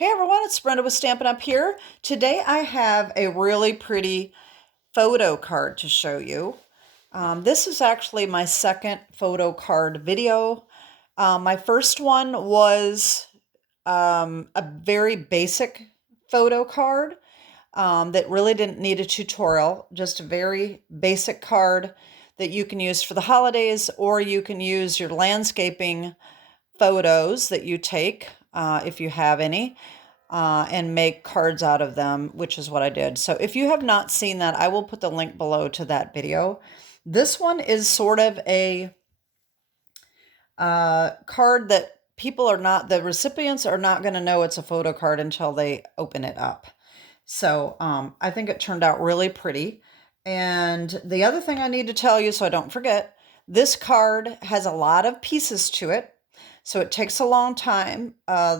Hey everyone, it's Brenda with Stampin' Up here. Today I have a really pretty photo card to show you. This is actually my second photo card video. My first one was a very basic photo card that really didn't need a tutorial, just a very basic card that you can use for the holidays, or you can use your landscaping photos that you take if you have any and make cards out of them, which is what I did. So if you have not seen that, I will put the link below to that video. This one is sort of a card that the recipients are not going to know it's a photo card until they open it up. So I think it turned out really pretty. And the other thing I need to tell you, so I don't forget, this card has a lot of pieces to it. So it takes a long time.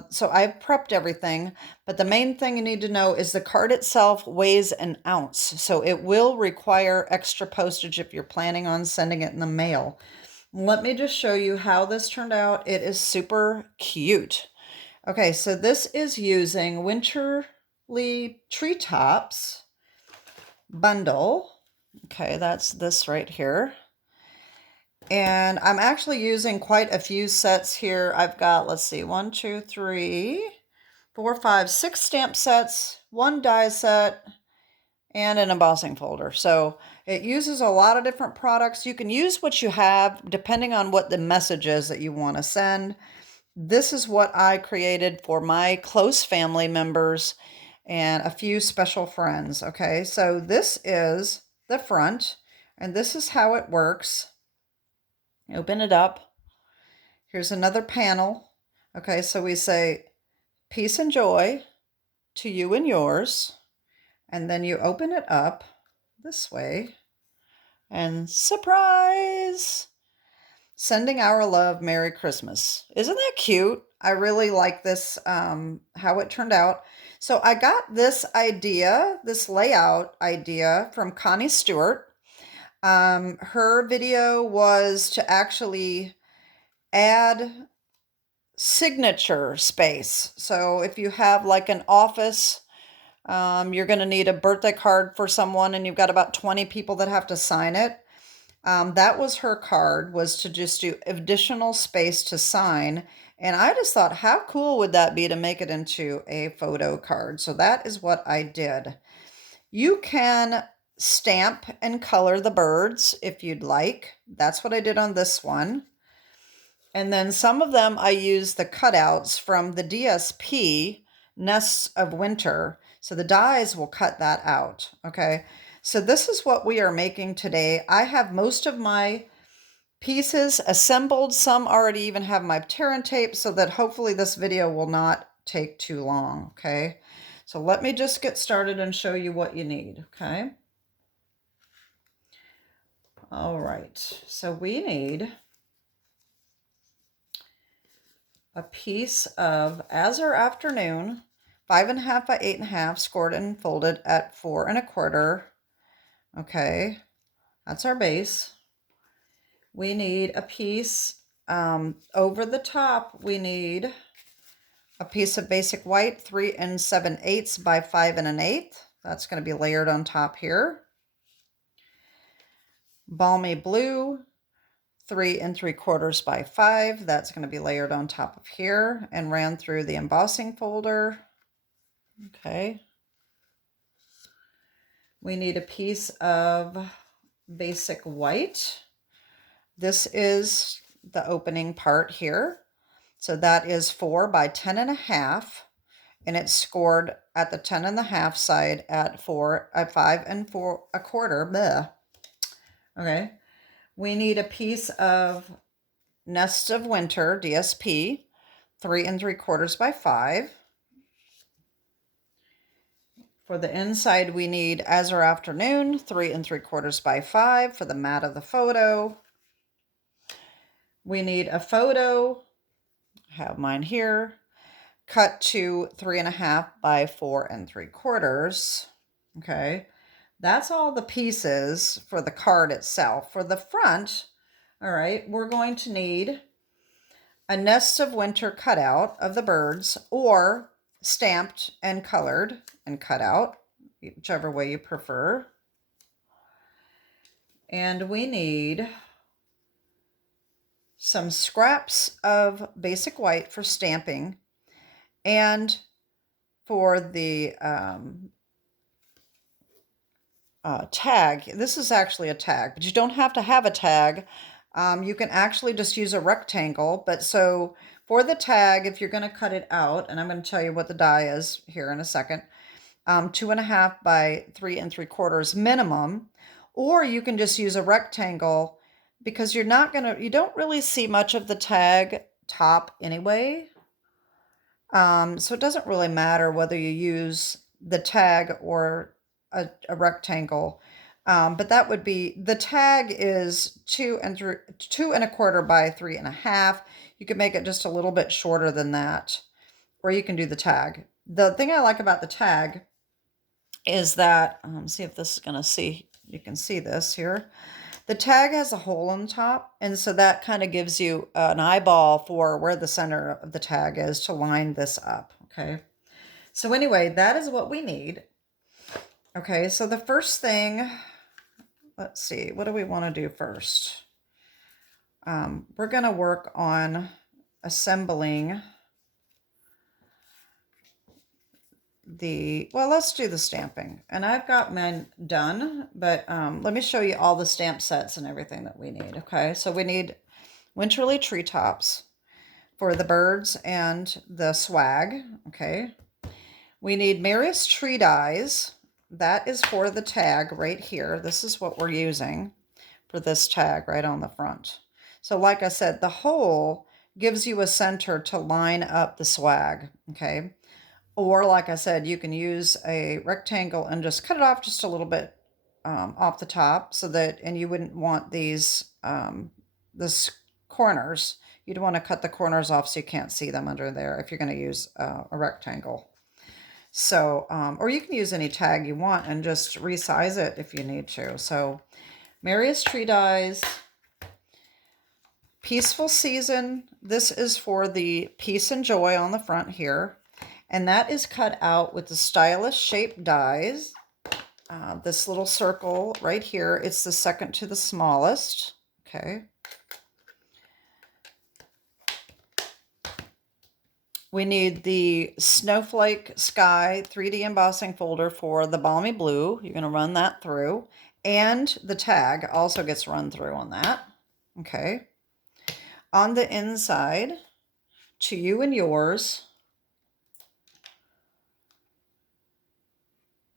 So I've prepped everything, but the main thing you need to know is the card itself weighs an ounce. So it will require extra postage if you're planning on sending it in the mail. Let me just show you how this turned out. It is super cute. Okay, so this is using Winterly Treetops bundle. Okay, that's this right here. And I'm actually using quite a few sets here. I've got, let's see, 1, 2, 3, 4, 5, 6 stamp sets, 1 die set, and an embossing folder. So it uses a lot of different products. You can use what you have depending on what the message is that you want to send. This is what I created for my close family members and a few special friends. Okay, so this is the front, and this is how it works. Open it up. Here's another panel. Okay, so we say peace and joy to you and yours. And then you open it up this way. And surprise! Sending our love, Merry Christmas. Isn't that cute? I really like this, how it turned out. So I got this idea, this layout idea from Connie Stewart. Her video was to actually add signature space. So if you have like an office, you're going to need a birthday card for someone and you've got about 20 people that have to sign it. That was her card, was to just do additional space to sign. And I just thought, how cool would that be to make it into a photo card? So that is what I did. You can stamp and color the birds if you'd like. That's what I did on this one. And then some of them I used the cutouts from the DSP, Nests of Winter. So the dies will cut that out, okay? So this is what we are making today. I have most of my pieces assembled. Some already even have my tear and tape, so that hopefully this video will not take too long, okay? So let me just get started and show you what you need, okay? All right, so we need a piece of Azure Afternoon, 5.5 by 8.5, scored and folded at 4 1/4. Okay, that's our base. We need a piece over the top. We need a piece of basic white, 3 7/8 by 5 1/8. That's going to be layered on top here. Balmy blue, 3 3/4 by 5. That's going to be layered on top of here and ran through the embossing folder. Okay. We need a piece of basic white. This is the opening part here. So that is 4 by 10.5, and it's scored at the 10.5 side at 5 4 1/4. Bleh. Okay. We need a piece of Nest of Winter DSP, 3 3/4 by 5. For the inside, we need Azure Afternoon, 3 3/4 by 5 for the mat of the photo. We need a photo, I have mine here, cut to 3.5 by 4 3/4. Okay, that's all the pieces for the card itself. For the front, all right, we're going to need a Nest of Winter cutout of the birds, or stamped and colored and cut out, whichever way you prefer. And we need some scraps of basic white for stamping, and for the tag, this is actually a tag, but you don't have to have a tag. You can actually just use a rectangle. But so for the tag, if you're going to cut it out, and I'm going to tell you what the die is here in a second, 2.5 by 3 3/4 minimum, or you can just use a rectangle because you don't really see much of the tag top anyway. So it doesn't really matter whether you use the tag or a rectangle. But that would be, the tag is 2 1/4 by 3.5. You could make it just a little bit shorter than that, or you can do the tag. The thing I like about the tag is that, see if this is going to see, you can see this here. The tag has a hole on the top, and so that kind of gives you an eyeball for where the center of the tag is to line this up, okay? So anyway, that is what we need. Okay, so the first thing, let's see, what do we want to do first? We're going to work on assembling let's do the stamping. And I've got mine done, but let me show you all the stamp sets and everything that we need. Okay, so we need Winterly Treetops for the birds and the swag. Okay, we need Merriest tree dies. That is for the tag right here. This is what we're using for this tag right on the front. So like I said, the hole gives you a center to line up the swag. Okay. Or like I said, you can use a rectangle and just cut it off just a little bit off the top, so that, and you wouldn't want these this corners. You'd want to cut the corners off so you can't see them under there if you're going to use a rectangle. So, or you can use any tag you want and just resize it if you need to. So, Merriest tree dies. Peaceful Season. This is for the peace and joy on the front here. And that is cut out with the stylish shape dies. This little circle right here, it's the second to the smallest. Okay. We need the Snowflake Sky 3D embossing folder for the Balmy Blue. You're going to run that through. And the tag also gets run through on that. Okay. On the inside, To You and Yours.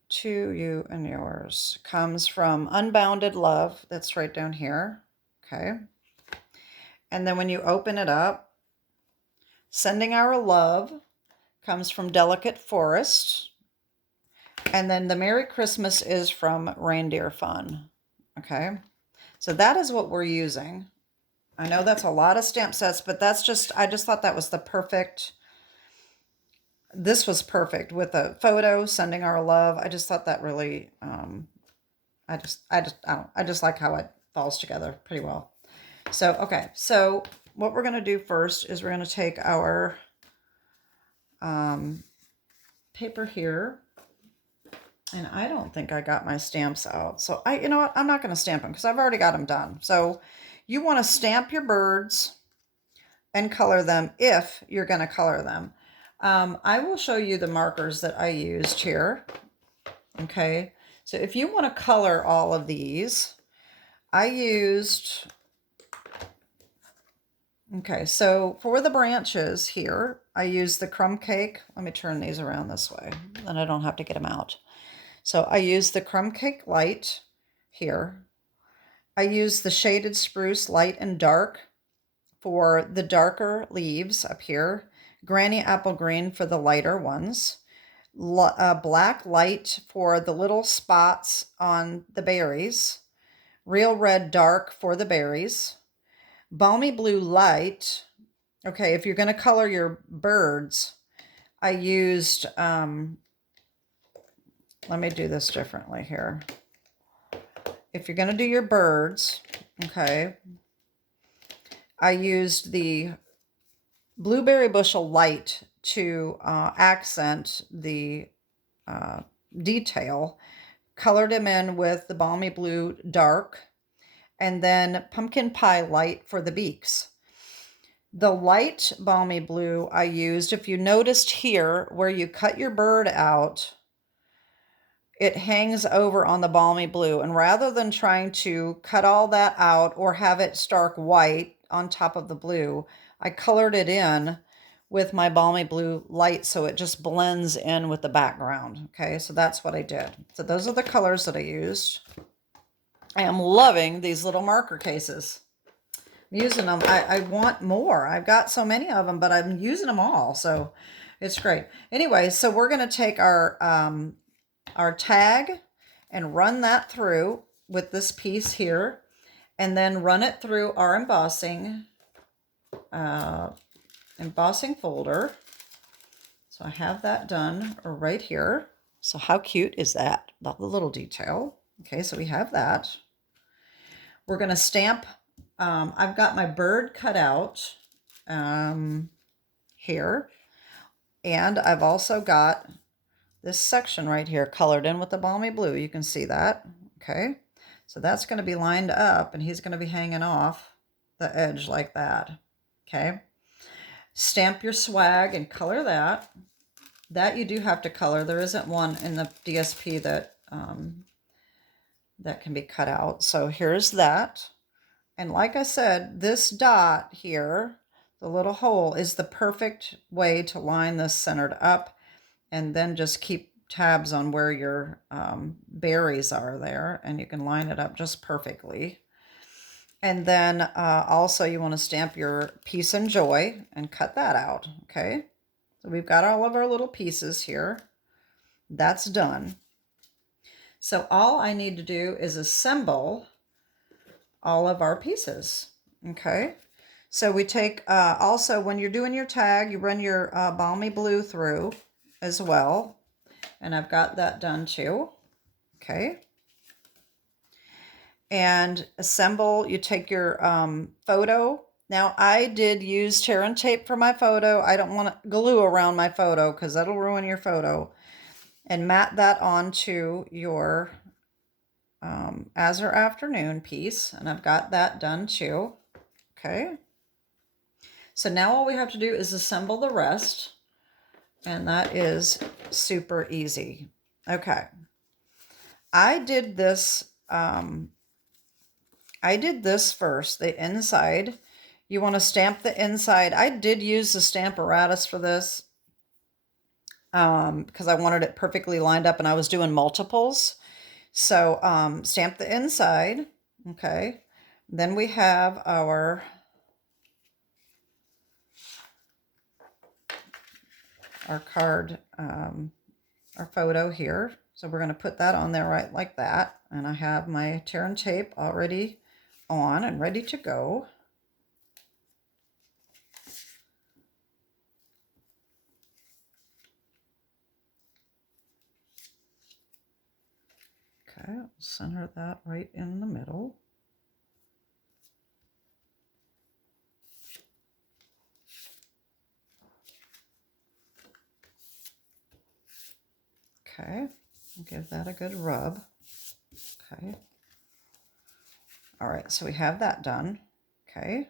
To You and Yours comes from Unbounded Love. That's right down here. Okay. And then when you open it up, Sending Our Love comes from Delicate Forest. And then the Merry Christmas is from Reindeer Fun. Okay. So that is what we're using. I know that's a lot of stamp sets, but that's just, I just thought that was the perfect. This was perfect with a photo, Sending Our Love. I just thought that really, I just like how it falls together pretty well. So, okay. So what we're going to do first is we're going to take our paper here. And I don't think I got my stamps out. So you know what? I'm not going to stamp them because I've already got them done. So you want to stamp your birds and color them if you're going to color them. I will show you the markers that I used here. Okay. So if you want to color all of these, I used, okay, so for the branches here, I used the crumb cake. Let me turn these around this way, then I don't have to get them out. So I used the crumb cake light here. I used the shaded spruce light and dark for the darker leaves up here. Granny apple green for the lighter ones. Black light for the little spots on the berries. Real red dark for the berries. Balmy blue light. Okay, if you're going to color your birds, I used, let me do this differently here. If you're going to do your birds, okay, I used the Blueberry Bushel Light to accent the detail. Colored him in with the Balmy Blue Dark, and then Pumpkin Pie Light for the beaks. The light Balmy Blue I used, if you noticed here where you cut your bird out, it hangs over on the Balmy Blue. And rather than trying to cut all that out or have it stark white on top of the blue, I colored it in with my Balmy Blue light so it just blends in with the background. Okay, so that's what I did. So those are the colors that I used. I am loving these little marker cases. I'm using them. I want more. I've got so many of them, but I'm using them all, so it's great. Anyway, so we're going to take our tag and run that through with this piece here, and then run it through our embossing folder. So I have that done right here. So how cute is that? The little detail. Okay, so we have that. We're going to stamp. I've got my bird cut out here, and I've also got this section right here colored in with the Balmy Blue. You can see that. Okay, so that's going to be lined up, and he's going to be hanging off the edge like that. Okay, stamp your swag and color that. That you do have to color. There isn't one in the DSP that that can be cut out. So here's that. And like I said, this dot here, the little hole, is the perfect way to line this centered up, and then just keep tabs on where your berries are there, and you can line it up just perfectly. And then also you want to stamp your Peace and Joy and cut that out, okay? So we've got all of our little pieces here. That's done. So all I need to do is assemble all of our pieces. Okay, so we take also when you're doing your tag, you run your Balmy Blue through as well, and I've got that done too. Okay, and assemble. You take your photo. Now I did use tear and tape for my photo. I don't want to glue around my photo because that'll ruin your photo. And mat that onto your Azure Afternoon piece, and I've got that done too. Okay, so now all we have to do is assemble the rest, and that is super easy. Okay, I did this first, the inside. You want to stamp the inside. I did use the Stamparatus for this because I wanted it perfectly lined up, and I was doing multiples. So stamp the inside. Okay, then we have our card, our photo here. So we're going to put that on there right like that. And I have my tear and tape already on and ready to go. Okay, I'll center that right in the middle. Okay, give that a good rub. Okay. All right, so we have that done. Okay.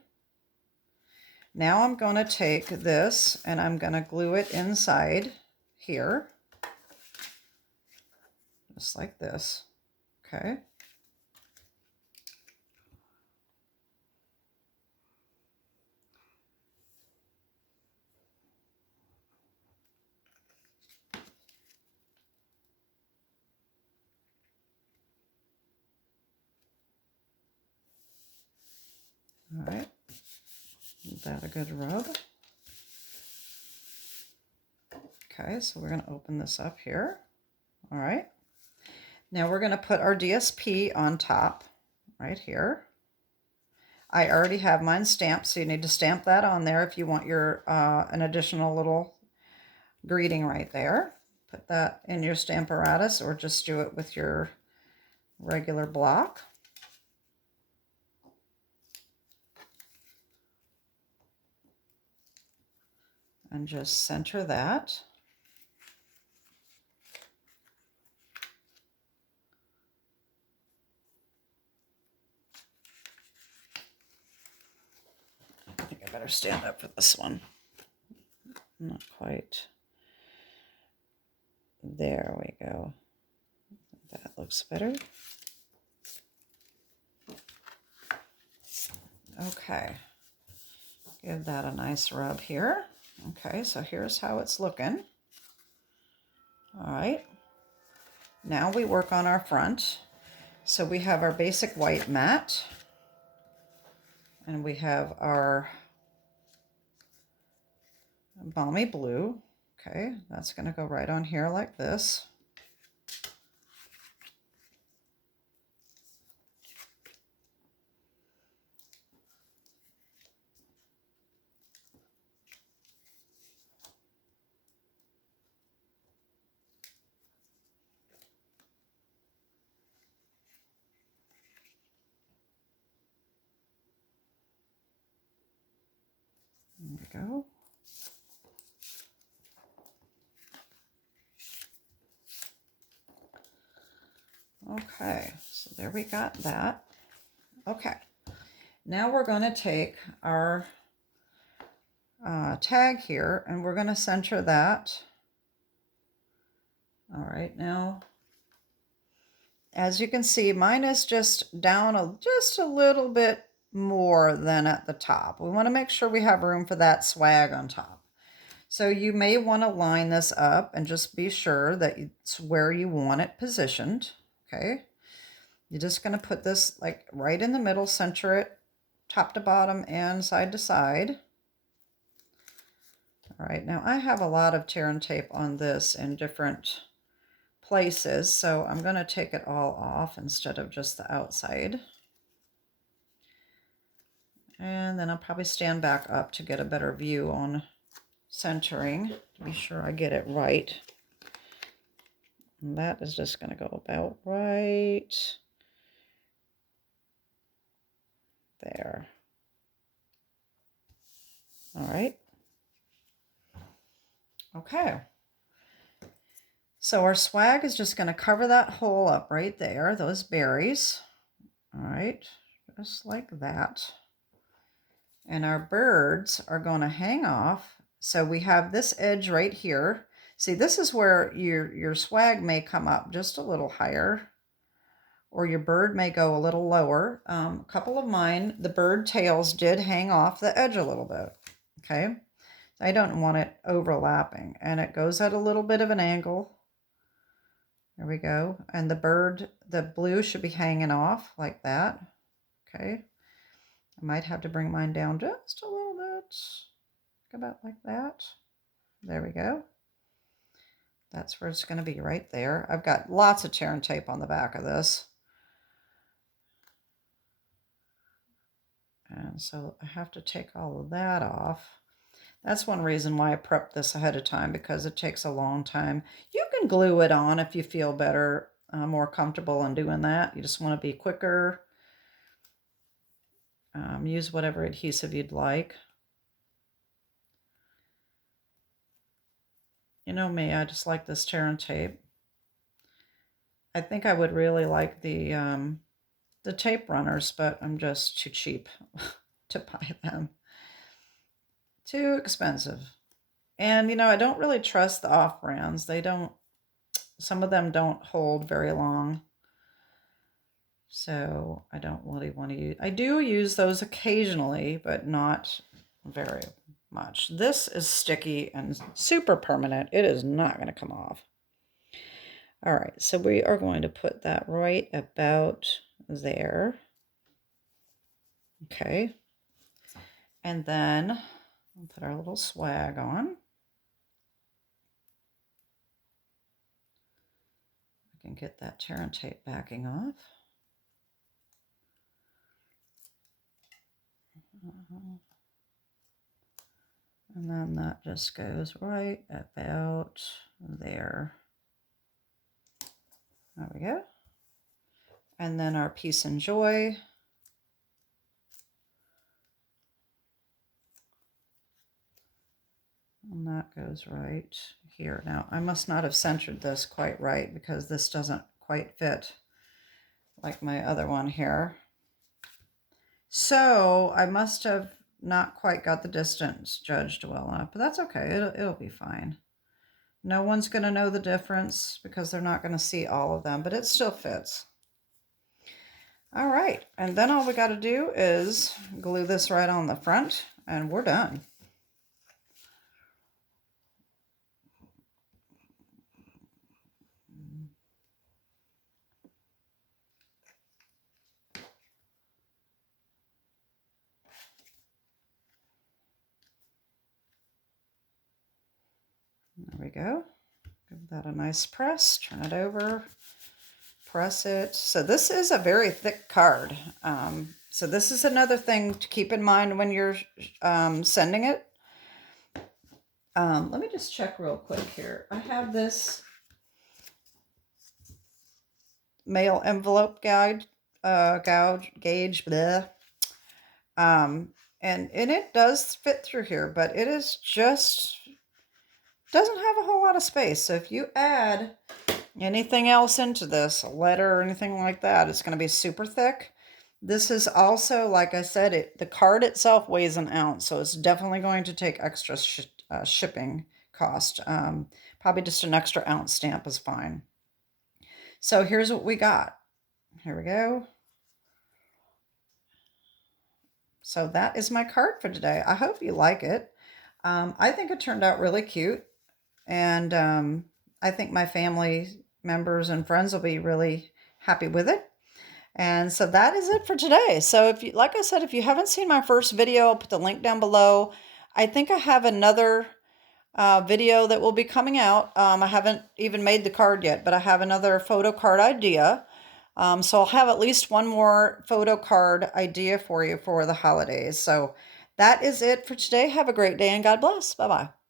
Now I'm going to take this and I'm going to glue it inside here. Just like this. Okay. All right, give that a good rub. Okay, so we're going to open this up here. All right, now we're going to put our DSP on top right here. I already have mine stamped, so you need to stamp that on there if you want your an additional little greeting right there. Put that in your Stamparatus, or just do it with your regular block. and just center that. I think I better stand up for this one. Not quite. There we go. That looks better. Okay. Give that a nice rub here. Okay, so here's how it's looking. All right. Now we work on our front. So we have our basic white mat. And we have our balmy blue. Okay, that's going to go right on here like this. There we go. Okay, so there we got that. Okay, now we're going to take our tag here and we're going to center that. All right, now, as you can see, mine is just down just a little bit more than at the top. We want to make sure we have room for that swag on top. So you may want to line this up and just be sure that it's where you want it positioned. Okay. You're just going to put this like right in the middle, center it top to bottom and side to side. All right. Now I have a lot of tear and tape on this in different places, so I'm going to take it all off instead of just the outside. And then I'll probably stand back up to get a better view on centering to be sure I get it right. And that is just going to go about right there. All right. Okay. So our swag is just going to cover that hole up right there, those berries. All right, just like that. And our birds are going to hang off. So we have this edge right here. See, this is where your swag may come up just a little higher, or your bird may go a little lower. A couple of mine, the bird tails did hang off the edge a little bit. Okay, I don't want it overlapping, and it goes at a little bit of an angle. There we go. And the bird, the blue should be hanging off like that. Okay. I might have to bring mine down just a little bit. About like that. There we go. That's where it's going to be right there. I've got lots of tear and tape on the back of this. And so I have to take all of that off. That's one reason why I prepped this ahead of time, because it takes a long time. You can glue it on if you feel better, more comfortable in doing that. You just want to be quicker. Use whatever adhesive you'd like. You know me, I just like this tear and tape. I think I would really like the tape runners, but I'm just too cheap to buy them. Too expensive. And, you know, I don't really trust the off-brands. Some of them don't hold very long. So I don't really want to use, I do use those occasionally, but not very much. This is sticky and super permanent. It is not going to come off. All right, so we are going to put that right about there. Okay. And then we'll put our little swag on. I can get that tear and tape backing off. And then that just goes right about there. There we go. And then our Peace and Joy. And that goes right here. Now, I must not have centered this quite right because this doesn't quite fit like my other one here. So I must have not quite got the distance judged well enough, but that's okay. It'll be fine. No one's going to know the difference because they're not going to see all of them, but it still fits. All right, and then all we got to do is glue this right on the front, and we're done. There we go. Give that a nice press, turn it over, press it. So this is a very thick card. So this is another thing to keep in mind when you're sending it. Let me just check real quick here. I have this mail envelope gauge, bleh. And it does fit through here, but it is just doesn't have a whole lot of space. So if you add anything else into this, a letter or anything like that, it's going to be super thick. This is also, like I said, the card itself weighs an ounce, so it's definitely going to take extra shipping cost. Probably just an extra ounce stamp is fine. So here's what we got. Here we go. So that is my card for today. I hope you like it. I think it turned out really cute, and I think my family members and friends will be really happy with it. And so that is it for today. So if you, like I said, if you haven't seen my first video, I'll put the link down below. I think I have another video that will be coming out. I haven't even made the card yet, but I have another photo card idea. So I'll have at least one more photo card idea for you for the holidays. So that is it for today. Have a great day and God bless. Bye-bye.